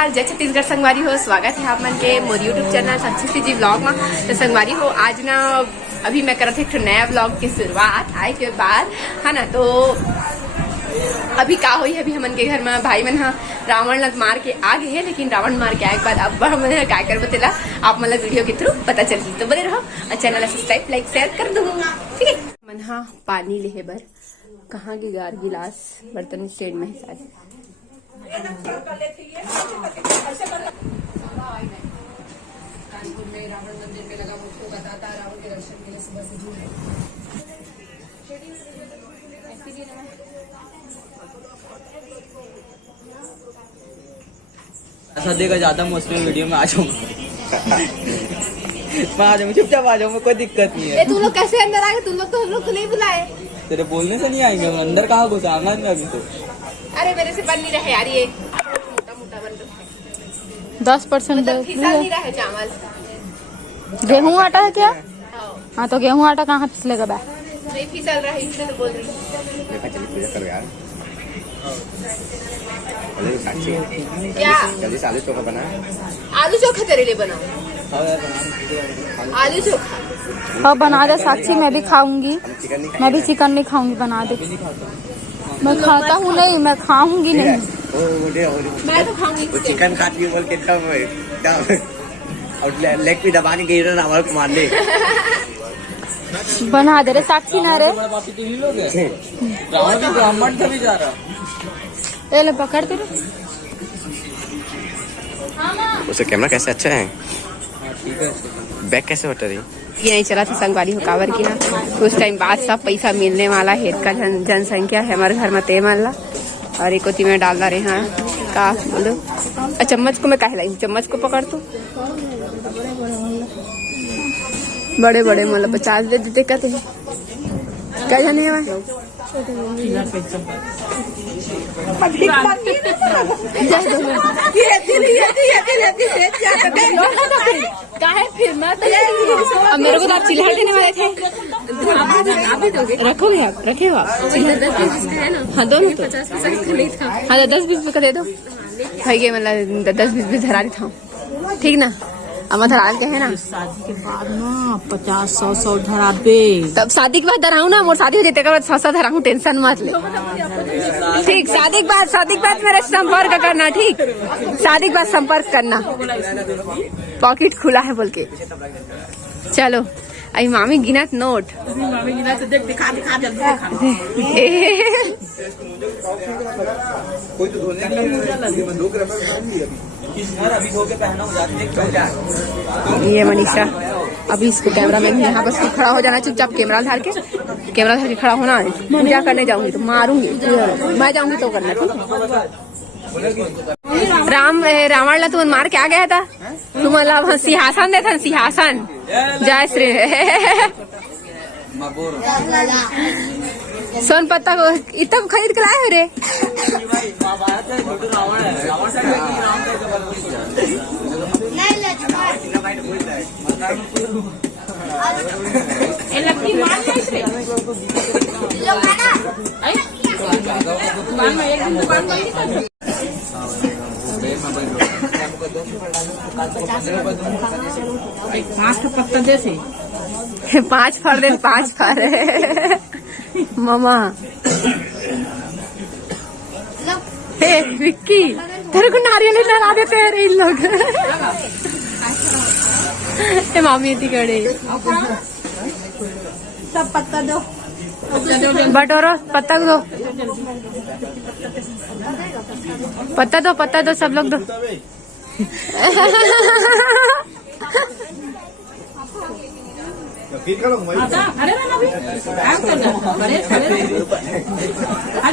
नमस्कार, जय छत्तीसगढ़ संगवारी हो। स्वागत है आप मन के मोर यूट्यूब चैनल सक्सेस जी ब्लॉग में। तो संगवारी हो आज ना अभी मैं करत एक नया ब्लॉग की शुरुआत आए के बाद है ना। तो अभी का हुई है, अभी हमन के घर में भाई मन हा रावण लग मार के आ गए है, लेकिन रावण मार के आए के बाद अब हमन क्या कर बतेला आप मतलब वीडियो के थ्रू पता चलती। तो बने रहो और चैनल सब्सक्राइब लाइक शेयर कर दो, ठीक है। मन हा पानी लेहे बर कहाँ के गार गिलास बर्तन स्टैंड में शायद रावण मंदिर पे लगा मुझको बताता रावण के दर्शन के लिए सुबह से ऐसा देगा ज्यादा मुस्लिम वीडियो में आ जाऊंगा। मैं आ जाऊंगा, चुपचाप आ जाऊंगा, कोई दिक्कत नहीं है। तुम लोग कैसे अंदर आए? तुम लोग तो हम लोग तो नहीं बुलाए। तेरे बोलने से नहीं आएंगे, मैं अंदर कहाँ घुसा आऊंगा मैं अभी तो। अरे मेरे से बन नहीं रहे यार, ये मोटा मोटा बन रहा है। 10% फिसल नहीं रहा है चावल। गेहूं आटा है क्या? हाँ तो गेहूं आटा कहाँ फिसलेगा बा? नहीं फिसल रहा है, इसलिए तो बोल रही हूँ। क्या आलू चोखा बना? आलू चोखा तेरे लिए बनाओ। आलू चोखा हाँ बना दे साक्षी, मैं भी खाऊंगी। मैं भी चिकन नहीं खाऊंगी, बना दे। मैं खाता हूँ नहीं, मैं खाऊंगी नहीं। मैं तो खाऊंगी। चिकन खाती बोल के तब और लेग भी दबाने के लिए हमारे को मार दे। बना दे रे साक्षी ना रे। ब्राह्मण भी जा रहा। ए ले पकड़ तेरे। उसे कैमरा कैसे अच्छा है, बैक कैसे होता रही ये नहीं चला था संगवारी हो कावर की ना। कुछ टाइम बाद सब पैसा मिलने वाला है का जनसंख्या है हमारे घर में ते मानला। और एक में डाल रहे हैं का बोलो। चम्मच को मैं कहलाई, चम्मच को पकड़ तू। बड़े बड़े मतलब 50 दे देते कहते हैं क्या जाने मेरे को तो आप चिल्हर देने वाले थे। रखोगे आप? रखे हो आप? हाँ दोनों तो हाँ 10-20 का दे दो भाई। मतलब 10-20 धरा रही था, ठीक ना। अमा धराल के है ना, शादी के बाद ना 50-100 धरा दे। तब शादी के बाद धराऊ ना, मोर शादी हो जाते के बाद 100 धराऊ, टेंशन मत ले। ठीक, शादी के बाद मेरे संपर्क करना, ठीक। शादी के बाद संपर्क करना, पॉकेट खुला है बोल के। चलो आई मामी गिनत नोट। मामी गिना तो देख, दिखा जल्दी ये मनीषा अभी इसको कैमरा मैन यहाँ बस खड़ा हो जाना, चुपचाप कैमरा धार के खड़ा होना है। पूजा करने जाऊंगी तो मारूंगी, मैं जाऊंगी तो करना, ठीक। रावण ला तुम मार के आ गया था, तुम मतलब सिंहासन देता, सिंहासन। जय श्री सोन पत्ता को इतना खरीद के लाए हो रे। पत्ता जैसे 5 फर दे, 5 फर मामा। हे विक्की, तेरे को नारियल लगा देते हैं इन लोग। मामी इतनी कड़े सब पत्ता दो, बटोरो पत्ता दो, पत्ता दो सब लोग दो।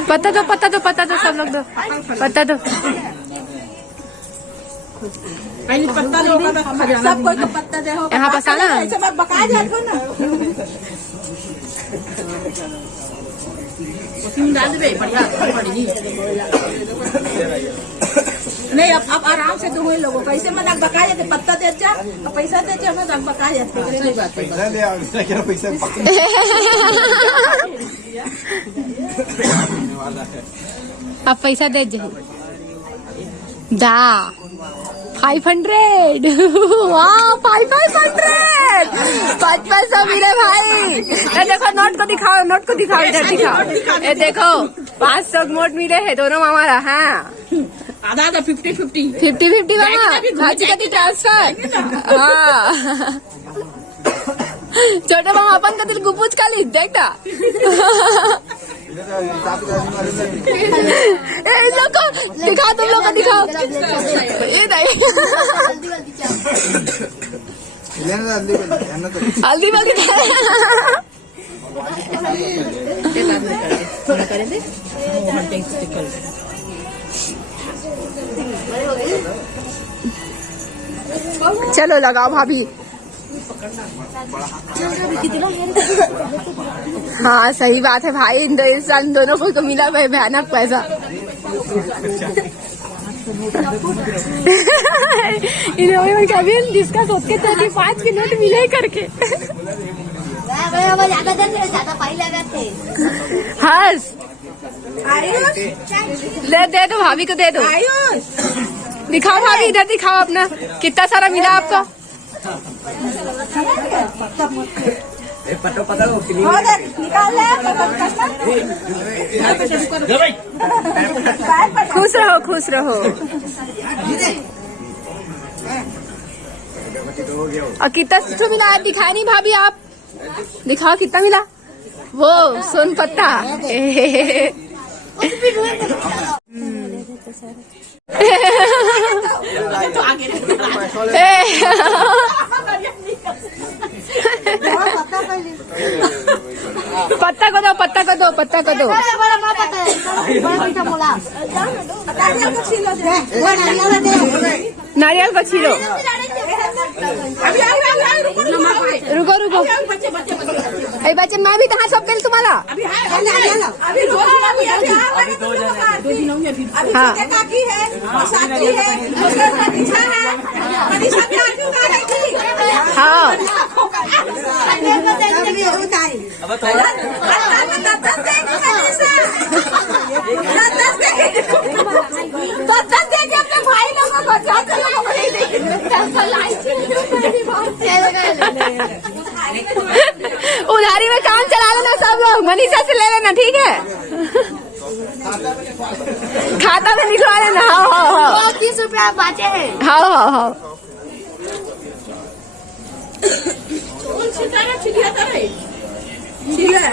पत्ता दो सब लोग दो, पत्ता दो। पत्ता दो, सब कोई को पत्ता दे। यहाँ पास आना बका जाते ना, डाल दे बढ़िया। नहीं अब आराम से दो लोगों पैसे मत बका जाते, पत्ता दे जा पैसा दे जा, मत बका जाते। अब पैसा दे जा। दा 500 वाह 500 5 पैसा मिले भाई। ये देखो नोट को दिखाओ, नोट को दिखाओ, इधर दिखाओ। ये देखो 500 नोट मिले हैं दोनों हमारा। हाँ आधा आधा 50-50 50-50 मामा भाजी का ट्रांसफर। हाँ छोटे मामा अपन का दिल गुपूज का ली देखता। इन लोग को दिखाओ, तुम लोग को दिखाओ। ये नहीं हल्दी वाली चलो लगाओ भाभी। हाँ सही बात है भाई, इन दोनों को तो मिला भाई भयानक पैसा। इन्होंने कभी जिसका सोच के 5 के नोट मिले करके हंस दे दो भाभी को, दे दो। दिखाओ भाभी, इधर दिखाओ अपना कितना सारा मिला आपको। खुश रहो, खुश रहो। और कितना मिला आप दिखाए नहीं भाभी, आप दिखाओ कितना मिला। वो सोन पत्ता पत्ता को दो, पत्ता को दो, पत्ता को दो। नारियल को छीलो। रुको रुको अरे बच्चे, मैं भी कहाँ सब कल तुम्हारा। हाँ उधारी में काम चला लेना सब लोग, मनीषा से ले लेना ठीक है। खाता में निकलवा लेना। हाँ हाँ हाँ 30 रुपया बाचे हैं। हाँ हाँ हाँ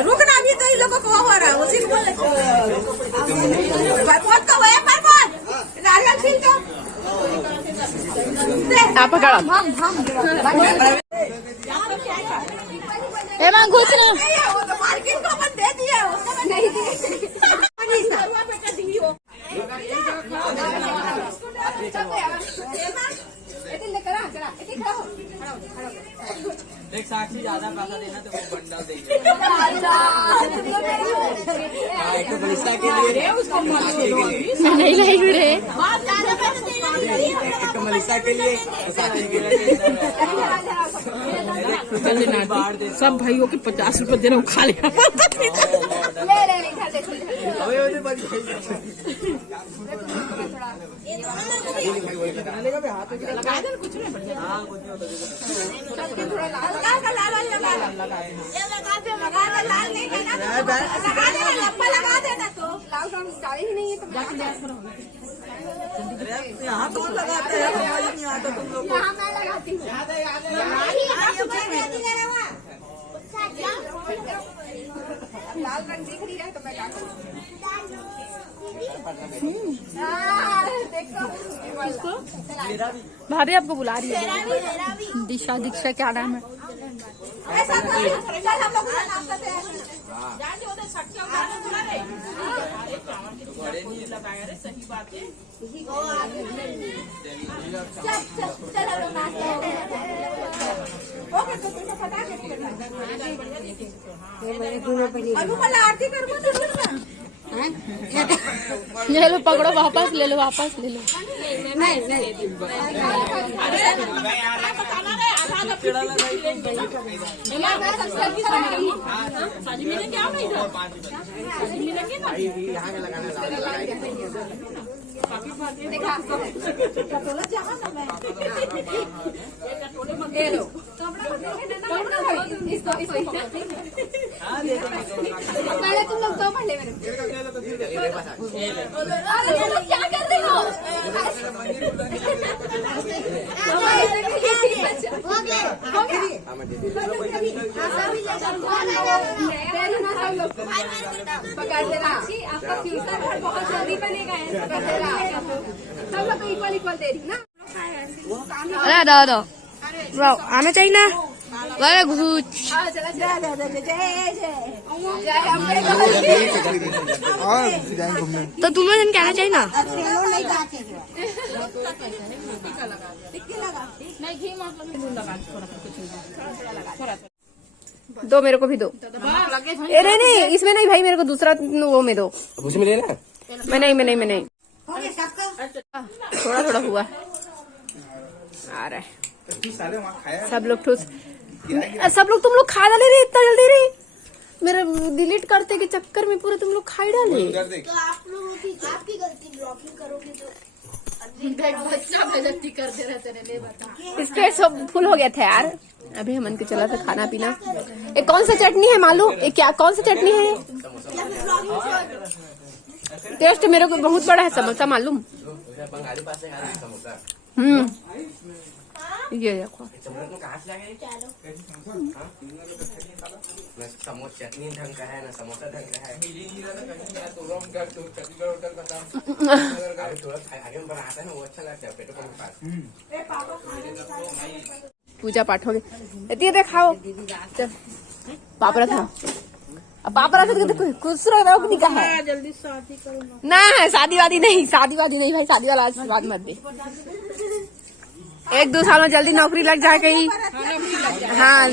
रुकना अभी तो इन लोगों को हो रहा है, उसी को बोले नारियल छील दो। आप पकड़ो। एवं घुस रहा वो तो मार्केट को अपन दे दिया, उसको नहीं दिए। देख साक्षी ज्यादा पैसा देना तो वो बंडल देंगे। एक तो बलिस्ता के लिए नहीं नहीं रे एक तो मलिसा के लिए साक्षी के लिए सब भाइयों के 50 रुपए दे रहा हूँ, खा लिया। यहाँ तो लगाते हैं, यहाँ तो तुम लोग मैं लगाती हूँ। लाल रंग दिख नहीं रहा तो मैं क्या करूँ। भाभी आपको बुला रही है। दिशा दीक्षा क्या नाम है। आरती कर ले लो, पकड़ो, वापस ले लो, वापस ले लो। नहीं नहीं टटोला जहाँ ना मैं ये लो पहले तुम लोग दो पढ़ ले मेरे अरे तुम लोग क्या कर रहे हो पकड़ लेना आपका फ्यूचर घर बहुत जल्दी बनेगा पकड़ लेना सब लोग को इक्वल इक्वल दे रही ना अरे दादा आना चाहिए ना वाला घूच तो तुम लोग कहना चाहिए ना दो मेरे को भी दो अरे नहीं इसमें नहीं भाई मेरे को दूसरा वो में दो उसमें लेना मैं नहीं थोड़ा थोड़ा हुआ आ रहा है सब लोग ठूस सब लोग तुम लोग खा डाले रे इतना जल्दी रे मेरे डिलीट करते के चक्कर में पूरे तुम लोग खाई डाले तो आप लोगों की आपकी गलती ब्लॉकिंग करोगे तो स्प्रेड सब फुल हो गया था यार अभी हमन के चला था खाना पीना ये कौन सा चटनी है मालूम ये क्या कौन सा चटनी है टेस्ट मेरे को बहुत बड़ा है समोसा मालूम ये देखो चटनी ढंग का है ना समोसा ढंग का है आगे में बनाता है ना वो अच्छा लगता है पेटों के पास पूजा पाठ हो गया ये खाओ चल पापड़ा था अब पापड़ा था तो खुश रहो का है जल्दी शादी करो ना शादी वादी नहीं भाई शादी वाला आशीर्वाद मत दे 1-2 साल में जल्दी नौकरी लग जाए कहीं हाँ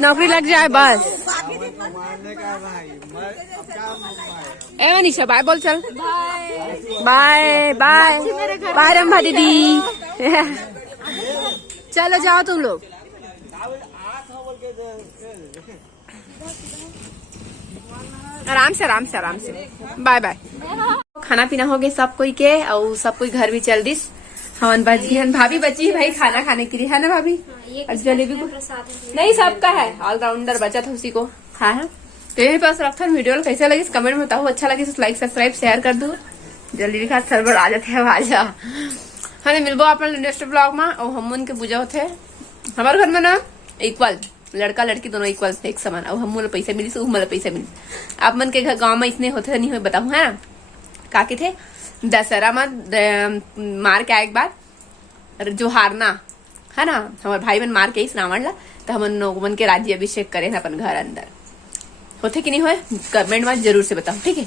नौकरी लग जाए बस ए मनीषा बाय बोल चल बाय बाय बाय रंभा दीदी चलो जाओ तुम लोग आराम से बाय बाय खाना पीना हो गया सब कोई के और सब कोई घर भी चल दिस हवन बची है भाभी बची है भाई खाना खाने के लिए है ना भाभी और जलेबी को नहीं सबका है ऑलराउंडर बचा था उसी को खा है तो यही पास रखा वीडियो कैसे लगी कमेंट में बताओ अच्छा लगे तो लाइक सब्सक्राइब शेयर कर दो जल्दी दिखा सर्वर आ जाते हैं आजा हाँ मिलबो आप नेक्स्ट ब्लॉग में और हम उनके पूजा होते हमारे घर में ना इक्वल लड़का लड़की दोनों इक्वल एक समान और हम पैसा मिली तो मतलब पैसा मिली आप मन के गाँव में इतने होते नहीं हुए बताऊ है ना काके थे दशहरा में मार के आए एक बार जो हारना है ना हमारे भाई बहन मार के इस रावण ला तो हम मन के राज्य अभिषेक करे ना अपन घर अंदर होते कि नहीं हुए कमेंट में जरूर से बताओ ठीक है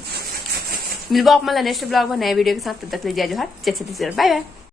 मिलबो आप मतलब नेक्स्ट ब्लॉग में नए वीडियो के साथ तब तक ले जाए जो हाथ जैसे बाय बाय।